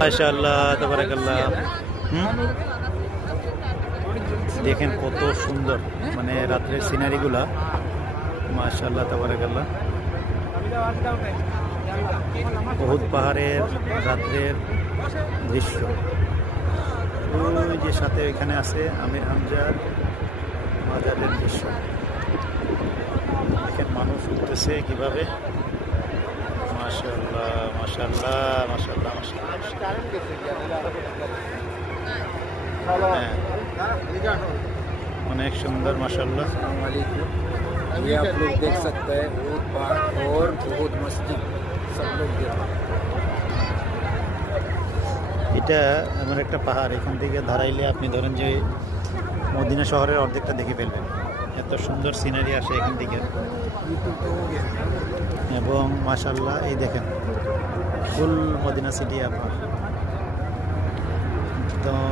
মাশাআল্লাহ তাবারাকাল্লাহ। দেখেন কত সুন্দর, মানে রাত্রের সিনারিগুলা। মাশাআল্লাহ তাবারাকাল্লাহ। উহুদ পাহাড়ের রাত্রের দৃশ্য। ওই যে সাথে এখানে আছে আমির হামজার মাজারের দৃশ্য। দেখেন মানুষ উঠতেছে কিভাবে। মাশাআল্লাহ মাশাআল্লাহ মাশাআল্লাহ মাশাআল্লাহ। অনেক সুন্দর মাশাআল্লাহ। ये आप लोग देख सकते हैं उहुद पहाड़ और उहुद मस्जिद सब लोग এটা এমন একটা পাহাড়, এখান থেকে দাঁড়াইলে আপনি ধরেন যে মদিনা শহরের অর্ধেকটা দেখে ফেলবেন। এত সুন্দর সিনারি আসে এখান থেকে। এবং মাশাআল্লাহ এই দেখেন ফুল মদিনা সিটি আপনার একদম।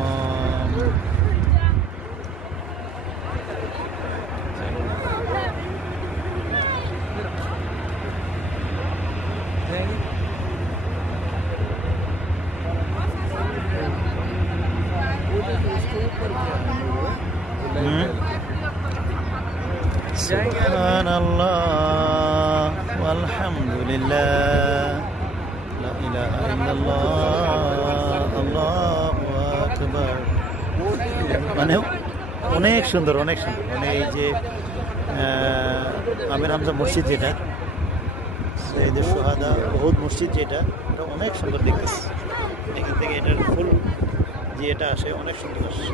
সুবহানাল্লাহ ওয়ালহামদুলিল্লাহ লা ইলাহা ইল্লাল্লাহ আল্লাহু আকবার। মানে অনেক সুন্দর অনেক সুন্দর। মানে এই যে আমির হামজা মসজিদ যেটা, শহীদ শুহাদা উহুদ মসজিদ যেটা, এটা অনেক সুন্দর দেখতেছে এখান থেকে। এটার ফুল যে এটা আসে অনেক সুন্দর আসে।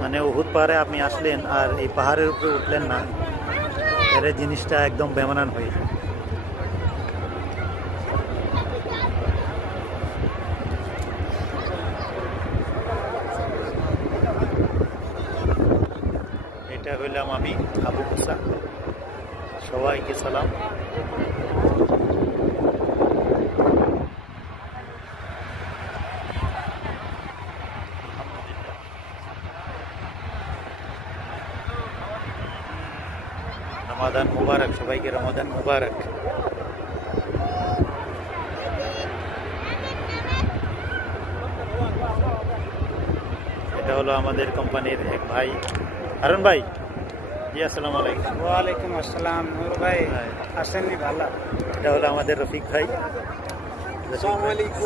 মানে উহুদ পাহাড়ে আপনি আসলেন আর এই পাহাড়ের উপরে উঠলেন না, এর জিনিসটা একদম বেমানান হয়ে যায়। এটা হইলাম আমি আবু মুসা, সবাইকে সালাম। রমাদান মুবারক, সবাইকে রমাদান মুবারক। এটা হলো আমাদের কোম্পানির এক ভাই, হারুন ভাই। জি আসসালামু আলাইকুম। ওয়ালাইকুম আসসালাম নূর ভাই, আসেননি ভালো। এটা হলো আমাদের রফিক ভাই। আসসালামু আলাইকুম।